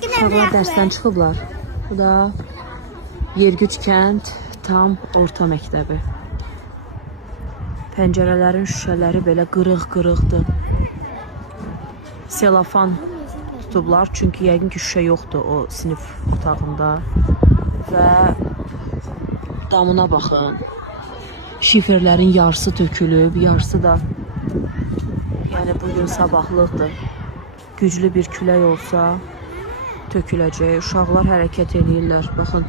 Uşaqlar dərsdən çıxıblar. Bu da Yergüc kənd tam orta məktəbi. Pəncərələrin şüşələri belə qırıq-qırıqdır. Selofan tutublar, çünki yəqin ki şüşə yoxdur o sinif otağında. Və damına baxın. Şiferlərin yarısı tökülüb, yarısı da yəni bugün sabahlıqdır. Güclü bir külək olsa töküləcək. Uşaqlar hərəkət edirlər. Baxın,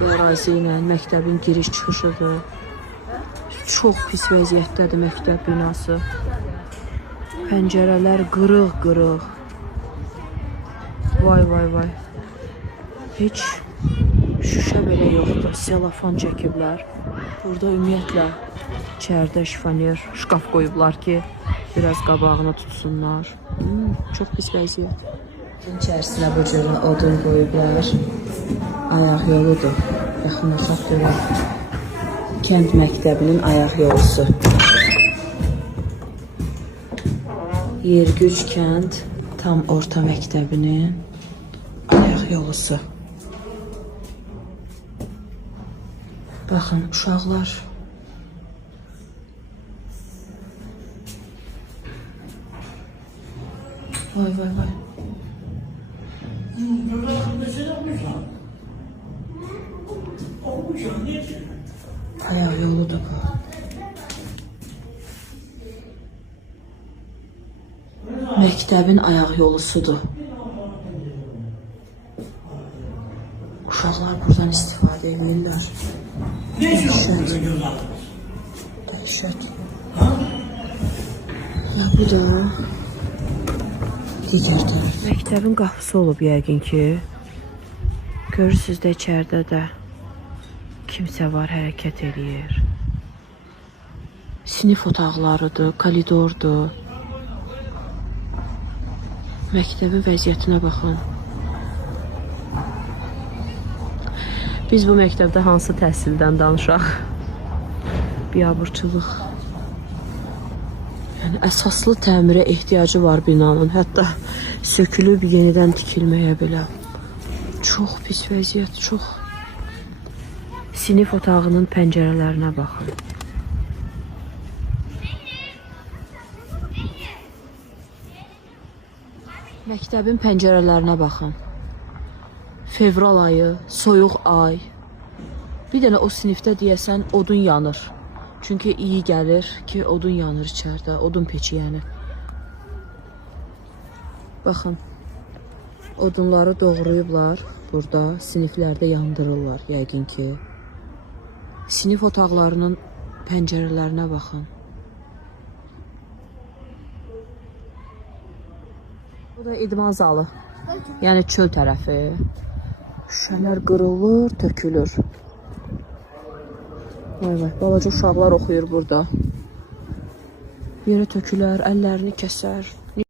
ərazi ilə məktəbin giriş-çıxışıdır. Çox pis vəziyyətdədir məktəb binası. Pəncərələr qırıq-qırıq. Vay, vay, vay. Heç şüşə belə yoxdur. Selofan çəkiblər. Burada ümumiyyətlə içəridə şifoner şkaf qoyublar ki, biraz qabağına tutsunlar. Çox pis vəziyyət. İçərisinə bu cür odun qoyublar. Ayaq yoludur. Yaxınlaşaq görək. Kənd məktəbinin ayaq yolusu. Yergüc kənd tam orta məktəbinin ayaq yolusu. Baxın, uşaqlar. Vay, vay, vay. Ayaq yoludur bu. Məktəbin ayaq yolusudur. Uşaqlar buradan istifadə edirlər. Dəhşət. Ya bu da digər tərəf. Məktəbin qapısı olub yəqin ki. Görürsünüz də içəridə də kimsə var, hərəkət edir. Sinif otaqlarıdır, koridordur. Məktəbin vəziyyətinə baxın. Biz bu məktəbdə hansı təhsildən danışaq? Biabırçılıq. Yəni, əsaslı təmirə ehtiyacı var binanın. Hətta sökülüb yenidən tikilməyə belə. Çox pis vəziyyət, çox. Sinif otağının pəncərələrinə baxın. Məktəbin pəncərələrinə baxın. Fevral ayı, soyuq ay. Bir dənə o sinifdə deyəsən odun yanır. Çünki iyi gəlir ki, odun yanır içəridə, odun peçi yəni. Baxın, odunları doğrayıblar burada, siniflərdə yandırırlar yəqin ki. Sinif otaqlarının pəncərələrinə baxın. Bu da idman zalı, yəni çöl tərəfi. Şüşələr qırılır, tökülür. Vay vay, balaca uşaqlar oxuyur burada. Yerə tökülər, əllərini kəsər.